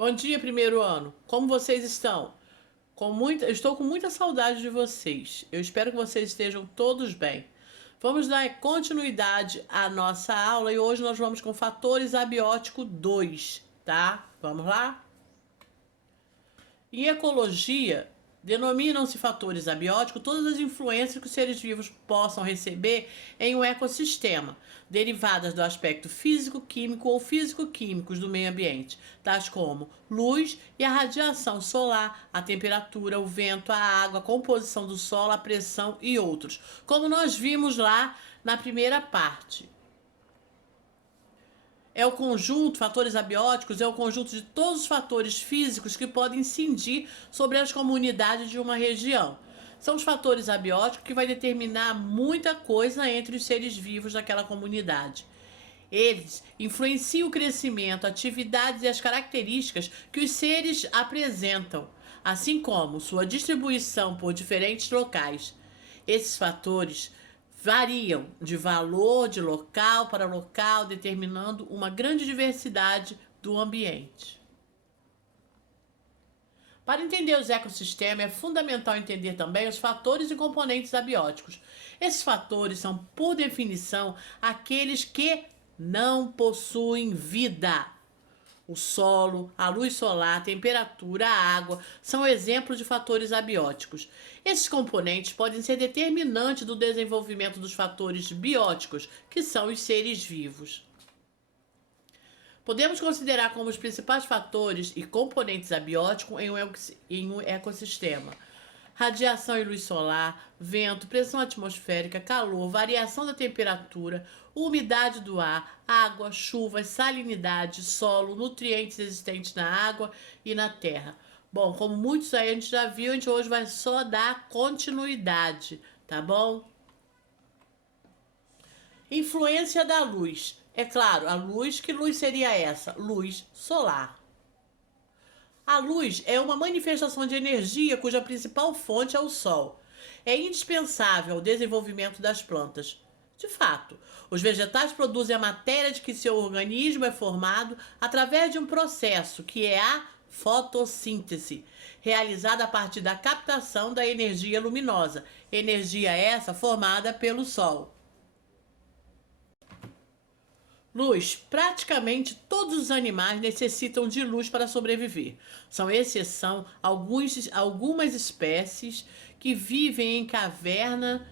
Bom dia, primeiro ano. Como vocês estão? Estou com muita saudade de vocês. Eu espero que vocês estejam todos bem. Vamos dar continuidade à nossa aula e hoje nós vamos com fatores abiótico 2, tá? Vamos lá? Em ecologia, denominam-se fatores abióticos todas as influências que os seres vivos possam receber em um ecossistema, derivadas do aspecto físico-químico ou físico-químicos do meio ambiente, tais como luz e a radiação solar, a temperatura, o vento, a água, a composição do solo, a pressão e outros, como nós vimos lá na primeira parte. Fatores abióticos é o conjunto de todos os fatores físicos que podem incidir sobre as comunidades de uma região. São os fatores abióticos que vai determinar muita coisa entre os seres vivos daquela comunidade. Eles influenciam o crescimento, atividades e as características que os seres apresentam, assim como sua distribuição por diferentes locais. Esses fatores variam de valor de local para local, determinando uma grande diversidade do ambiente. Para entender os ecossistemas, é fundamental entender também os fatores e componentes abióticos. Esses fatores são, por definição, aqueles que não possuem vida. O solo, a luz solar, a temperatura, a água são exemplos de fatores abióticos. Esses componentes podem ser determinantes do desenvolvimento dos fatores bióticos, que são os seres vivos. Podemos considerar como os principais fatores e componentes abióticos em um ecossistema: radiação e luz solar, vento, pressão atmosférica, calor, variação da temperatura, umidade do ar, água, chuvas, salinidade, solo, nutrientes existentes na água e na terra. Bom, como muitos aí a gente já viu, a gente hoje vai só dar continuidade, tá bom? Influência da luz. É claro, a luz, que luz seria essa? Luz solar. A luz é uma manifestação de energia cuja principal fonte é o Sol. É indispensável ao desenvolvimento das plantas. De fato, os vegetais produzem a matéria de que seu organismo é formado através de um processo que é a fotossíntese, realizada a partir da captação da energia luminosa, energia essa formada pelo Sol. Luz. Praticamente todos os animais necessitam de luz para sobreviver. São exceção algumas espécies que vivem em caverna.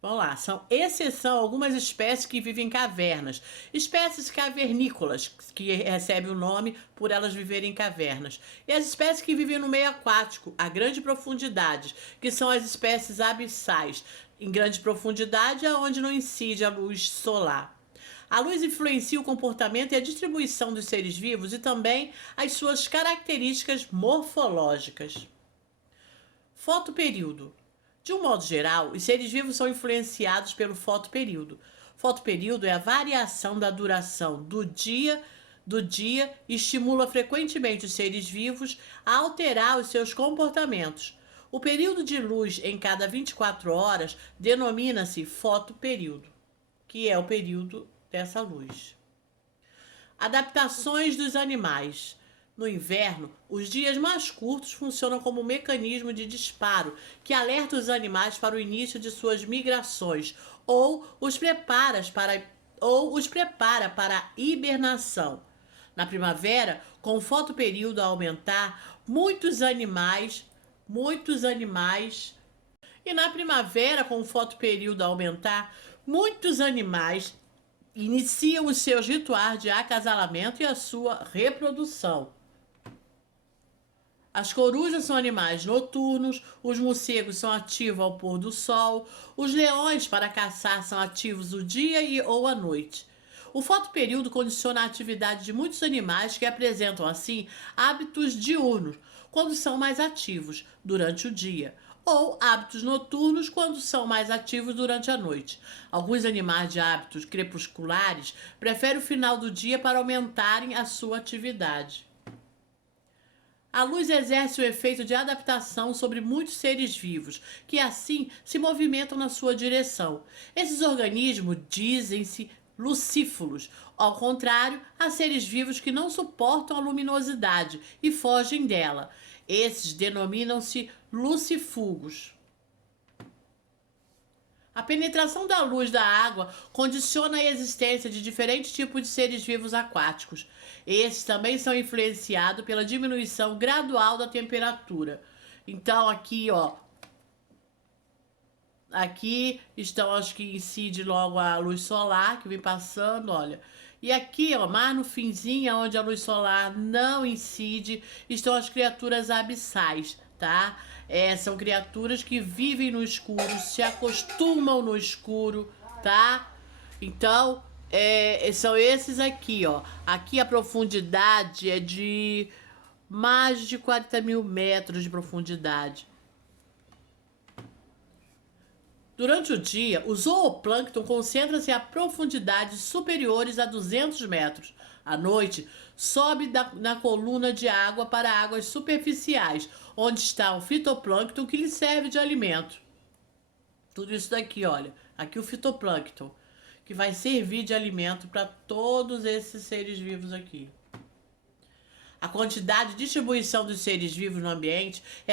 Vamos lá, são exceção algumas espécies que vivem em cavernas. Espécies cavernícolas, que recebem o nome por elas viverem em cavernas. E as espécies que vivem no meio aquático, a grande profundidade, que são as espécies abissais, em grande profundidade, aonde não incide a luz solar. A luz influencia o comportamento e a distribuição dos seres vivos e também as suas características morfológicas. Fotoperíodo. De um modo geral, os seres vivos são influenciados pelo fotoperíodo. Fotoperíodo é a variação da duração do dia e estimula frequentemente os seres vivos a alterar os seus comportamentos. O período de luz em cada 24 horas denomina-se fotoperíodo, que é o período dessa luz. Adaptações dos animais. No inverno, os dias mais curtos funcionam como um mecanismo de disparo que alerta os animais para o início de suas migrações ou os prepara para a hibernação. Na primavera, com o fotoperíodo a aumentar, e na primavera, com o fotoperíodo a aumentar, muitos animais iniciam os seus rituais de acasalamento e a sua reprodução. As corujas são animais noturnos, os morcegos são ativos ao pôr do sol, os leões para caçar são ativos o dia ou à noite. O fotoperíodo condiciona a atividade de muitos animais que apresentam, assim, hábitos diurnos, quando são mais ativos durante o dia, ou hábitos noturnos, quando são mais ativos durante a noite. Alguns animais de hábitos crepusculares preferem o final do dia para aumentarem a sua atividade. A luz exerce o efeito de adaptação sobre muitos seres vivos, que assim se movimentam na sua direção. Esses organismos dizem-se lucíforos. Ao contrário, há seres vivos que não suportam a luminosidade e fogem dela. Esses denominam-se lucifugos. A penetração da luz da água condiciona a existência de diferentes tipos de seres vivos aquáticos. Esses também são influenciados pela diminuição gradual da temperatura. Então aqui, ó, aqui estão as que incide logo a luz solar que vem passando, olha. E aqui, ó, mais no finzinho, onde a luz solar não incide, estão as criaturas abissais, tá? São criaturas que vivem no escuro, se acostumam no escuro, tá? Então, são esses aqui, ó. Aqui a profundidade é de mais de 40 mil metros de profundidade. Durante o dia, o zooplâncton concentra-se a profundidades superiores a 200 metros. À noite, sobe na coluna de água para águas superficiais, onde está o fitoplâncton que lhe serve de alimento. Tudo isso daqui, olha. Aqui o fitoplâncton, que vai servir de alimento para todos esses seres vivos aqui. A quantidade de distribuição dos seres vivos no ambiente é